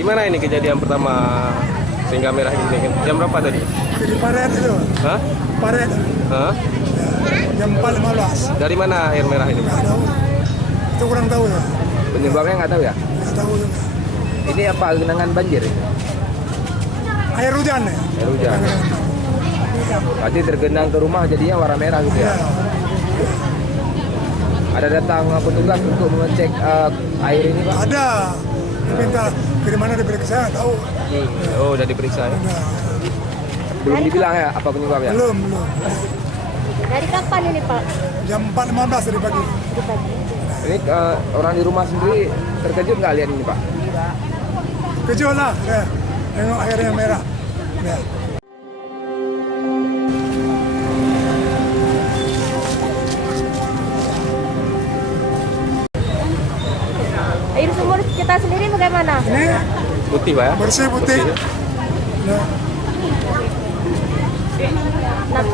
Gimana ini kejadian pertama sehingga merah ini? Jam berapa tadi? Di Paret itu. Hah? Paret. Hah? Jam 4.15. Dari mana air merah ini? Nggak tahu. Itu kurang tahu ya. Penyebabnya nggak tahu ya? Nggak tahu juga. Ini apa genangan banjir ini? Air hujan ya. Air hujan. Berarti tergenang ke rumah jadinya warna merah gitu ya? Ya. Ada datang petugas untuk mengecek air ini Pak? Ada. Diminta ke mana diperiksa, nggak tahu. Oh, udah diperiksa ya? Nah, Belum dibilang ya apa penyebabnya? belum. Dari kapan ini Pak? Jam 4.15 tadi pagi. Di pagi. Ini orang di rumah sendiri terkejut nggak lihat ini Pak? Kejut lah. Ya. Tengok airnya merah. Ya. Air sumur kita sendiri bagaimana? Ini Putih, Pak ya? bersih putih. Putih. Nah, Nah,